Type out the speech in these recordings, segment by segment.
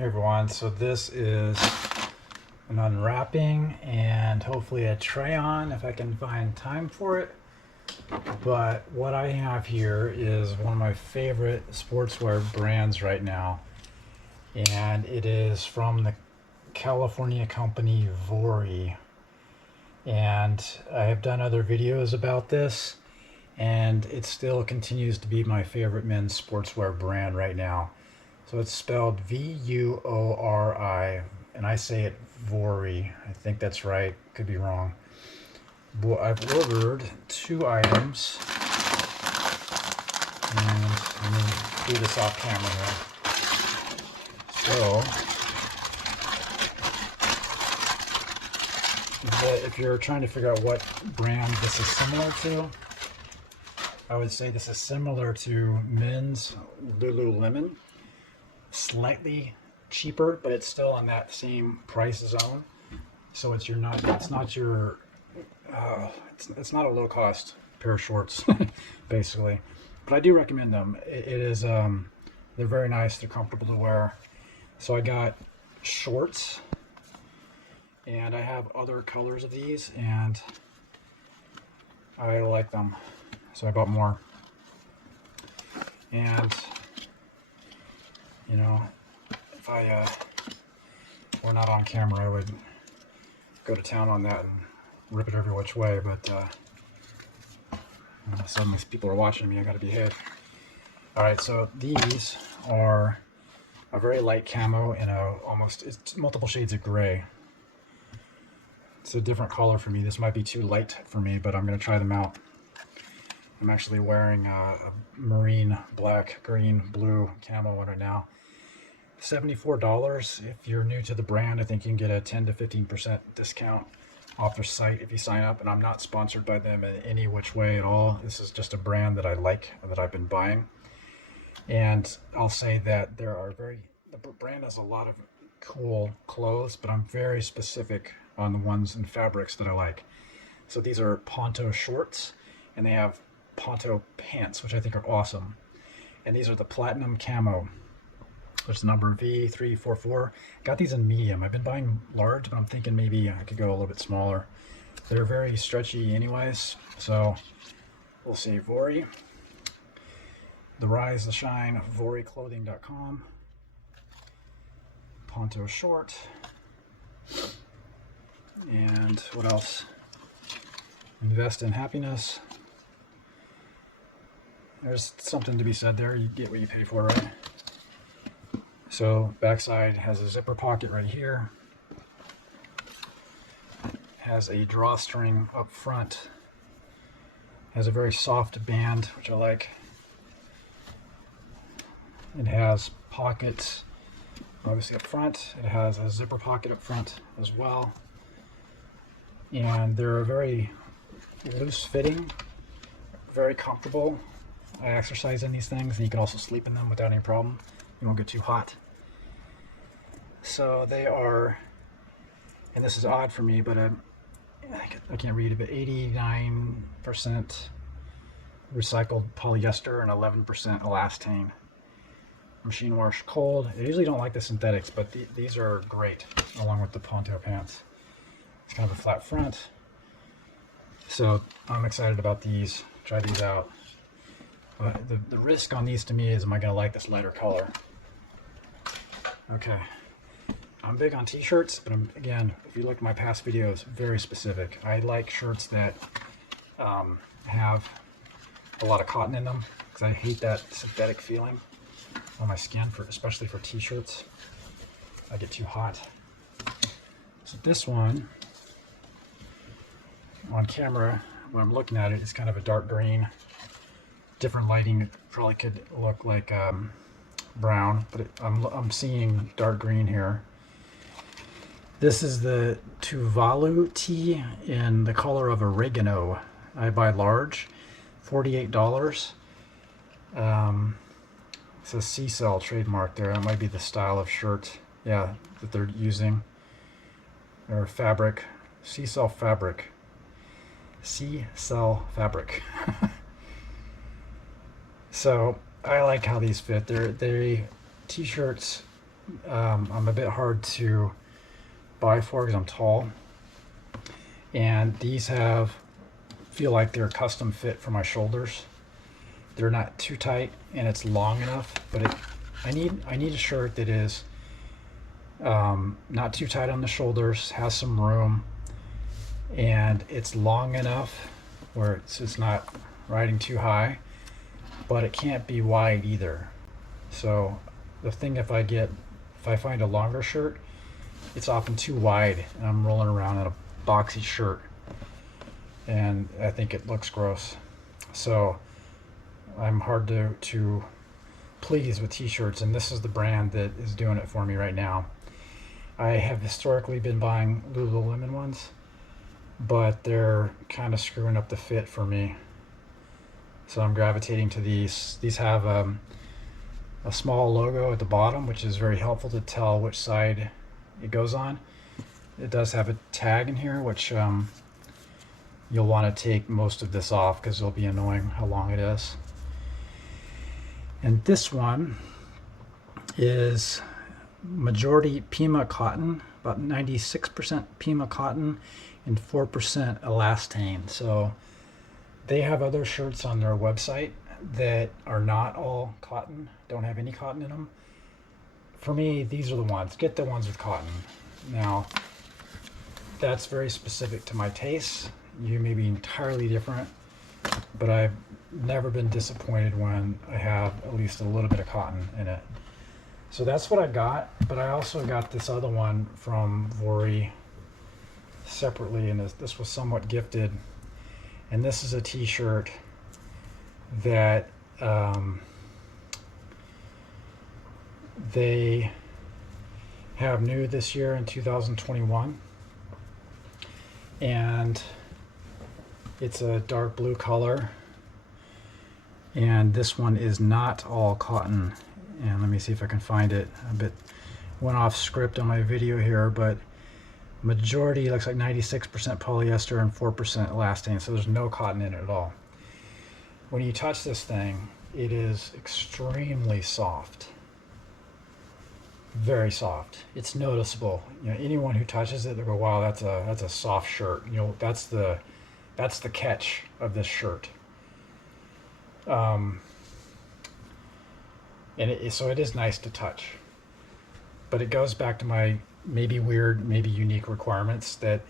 Hey everyone, so this is an unwrapping and hopefully a try on if I can find time for it. But what I have here is one of my favorite sportswear brands right now, and it is from the California company Vuori. And I have done other videos about this, and it still continues to be my favorite men's sportswear brand right now. So it's spelled V-U-O-R-I, and I say it Vuori. I think that's right. Could be wrong. But I've ordered 2 items, and let me do this off camera here. So, if you're trying to figure out what brand this is similar to, I would say this is similar to men's Lululemon. Slightly cheaper, but it's still on that same price zone. So it's not a low cost pair of shorts, basically. But I do recommend them. It is they're very nice. They're comfortable to wear. So I got shorts, and I have other colors of these, and I like them. So I bought more. And you know, if I were not on camera, I would go to town on that and rip it every which way, but suddenly people are watching me, I gotta behave. Alright, so these are a very light camo and it's multiple shades of gray. It's a different color for me. This might be too light for me, but I'm gonna try them out. I'm actually wearing a marine black, green, blue camo one right now. $74. If you're new to the brand, I think you can get a 10 to 15% discount off their site if you sign up. And I'm not sponsored by them in any which way at all. This is just a brand that I like, that I've been buying. And I'll say that the brand has a lot of cool clothes, but I'm very specific on the ones and fabrics that I like. So these are Ponto shorts, and they have Ponto pants, which I think are awesome. And these are the platinum camo, which is number V344. Got these in medium. I've been buying large, but I'm thinking maybe I could go a little bit smaller. They're very stretchy anyways, so we'll see. Vuori, the rise, the shine, VuoriClothing.com. Ponto short. And what else? Invest in happiness. There's something to be said there. You get what you pay for, right? So backside has a zipper pocket right here. Has a drawstring up front. Has a very soft band, which I like. It has pockets, obviously up front. It has a zipper pocket up front as well. And they're very loose fitting, very comfortable. I exercise in these things, and you can also sleep in them without any problem. You won't get too hot. So they are, and this is odd for me, but I can't read it, but 89% recycled polyester and 11% elastane. Machine wash cold. I usually don't like the synthetics, but these are great, along with the Ponto pants. It's kind of a flat front. So I'm excited about these. Try these out. But the risk on these to me is, am I going to like this lighter color? Okay. I'm big on t-shirts, but again, if you look at my past videos, very specific. I like shirts that have a lot of cotton in them, because I hate that synthetic feeling on my skin, especially for t-shirts. I get too hot. So this one, on camera, when I'm looking at it, it's kind of a dark green. Different lighting, it probably could look like brown, but I'm seeing dark green here. This is the Tuvalu tee in the color of oregano. I buy large, $48. It says C-Cell trademark there. That might be the style of shirt, yeah, that they're using. Or fabric, C-Cell fabric. C-Cell fabric. So I like how these fit. They're t-shirts I'm a bit hard to buy for because I'm tall. And these feel like they're custom fit for my shoulders. They're not too tight and it's long enough, but I need a shirt that is not too tight on the shoulders, has some room, and it's long enough where it's not riding too high, but it can't be wide either. So the thing, if I find a longer shirt, it's often too wide and I'm rolling around in a boxy shirt and I think it looks gross. So I'm hard to please with t-shirts, and this is the brand that is doing it for me right now. I have historically been buying Lululemon ones, but they're kind of screwing up the fit for me. So I'm gravitating to these. These have a small logo at the bottom, which is very helpful to tell which side it goes on. It does have a tag in here, which you'll want to take most of this off because it'll be annoying how long it is. And this one is majority Pima cotton, about 96% Pima cotton and 4% elastane. So they have other shirts on their website that are not all cotton, don't have any cotton in them. For me, these are the ones. Get the ones with cotton. Now, that's very specific to my tastes. You may be entirely different, but I've never been disappointed when I have at least a little bit of cotton in it. So that's what I got, but I also got this other one from Vuori separately, and this was somewhat gifted. And this is a t-shirt that they have new this year in 2021. And it's a dark blue color. And this one is not all cotton. And let me see if I can find it. A bit went off script on my video here, but majority looks like 96% polyester and 4% elastane. So there's no cotton in it at all. When you touch this thing, it is extremely soft. Very soft. It's noticeable. You know, anyone who touches it, they go, "Wow, that's a soft shirt." You know, that's the catch of this shirt. So it is nice to touch, but it goes back to my maybe weird, maybe unique requirements that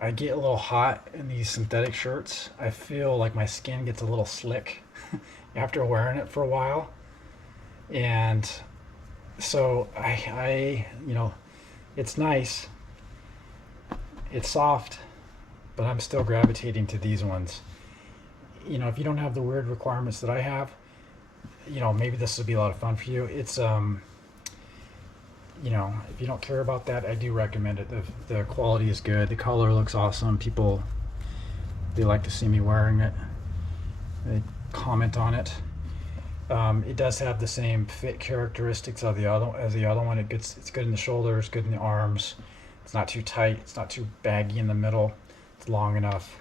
I get a little hot in these synthetic shirts. I feel like my skin gets a little slick after wearing it for a while, and so I you know, it's nice, it's soft, but I'm still gravitating to these ones. You know, if you don't have the weird requirements that I have, you know, maybe this would be a lot of fun for you. It's you know, if you don't care about that, I do recommend it. The quality is good. The color looks awesome. People, they like to see me wearing it. They comment on it. It does have the same fit characteristics as the other one. It's good in the shoulders, good in the arms. It's not too tight. It's not too baggy in the middle. It's long enough.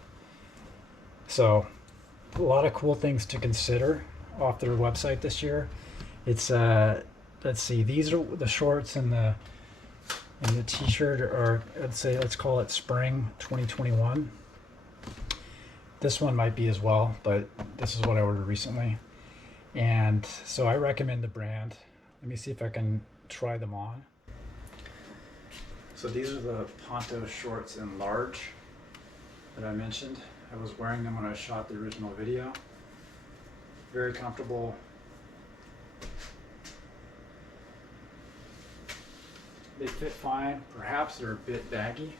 So a lot of cool things to consider off their website this year. It's let's see, these are the shorts and the t-shirt are, let's call it spring 2021. This one might be as well, but this is what I ordered recently. And so I recommend the brand. Let me see if I can try them on. So these are the Ponto shorts in large that I mentioned. I was wearing them when I shot the original video. Very comfortable. They fit fine. Perhaps they're a bit baggy.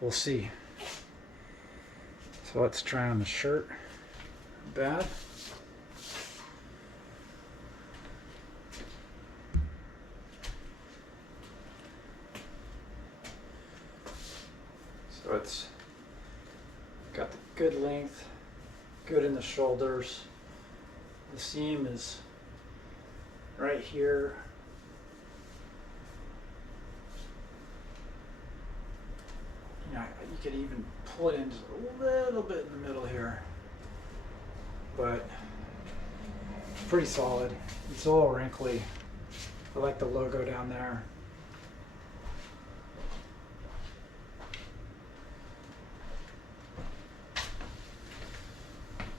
We'll see. So let's try on the shirt. Bad. So it's got the good length, good in the shoulders. The seam is right here. You know, you could even pull it in just a little bit in the middle here, but pretty solid. It's a little wrinkly, I like the logo down there.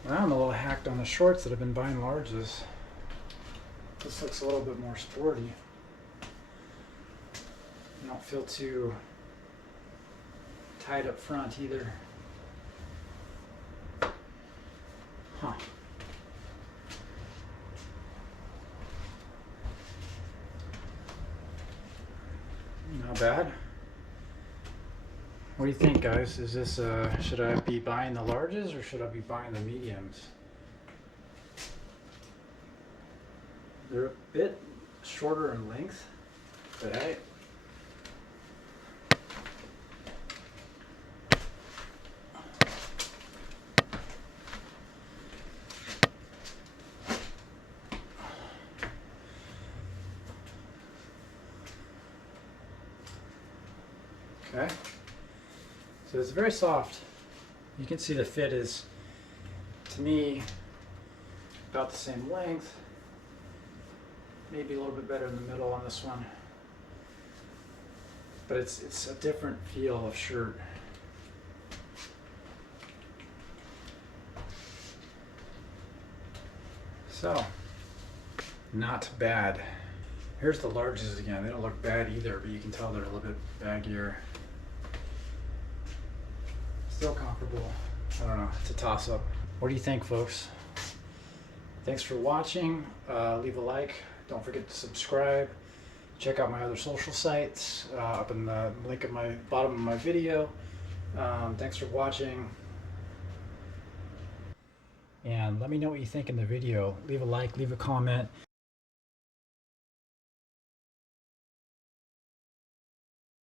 Now I'm a little hacked on the shorts that I've been buying larges. This looks a little bit more sporty. I don't feel too tight up front either. Huh. Not bad. What do you think, guys? Is this, should I be buying the larges or should I be buying the mediums? They're a bit shorter in length, but hey. Okay. So it's very soft. You can see the fit is, to me, about the same length. Maybe a little bit better in the middle on this one. But it's a different feel of shirt. So, not bad. Here's the larges again. They don't look bad either, but you can tell they're a little bit baggier. Still comfortable. I don't know. It's a toss-up. What do you think, folks? Thanks for watching. Leave a like. Don't forget to subscribe. Check out my other social sites up in the link at my bottom of my video. Thanks for watching. And let me know what you think in the video. Leave a like, leave a comment.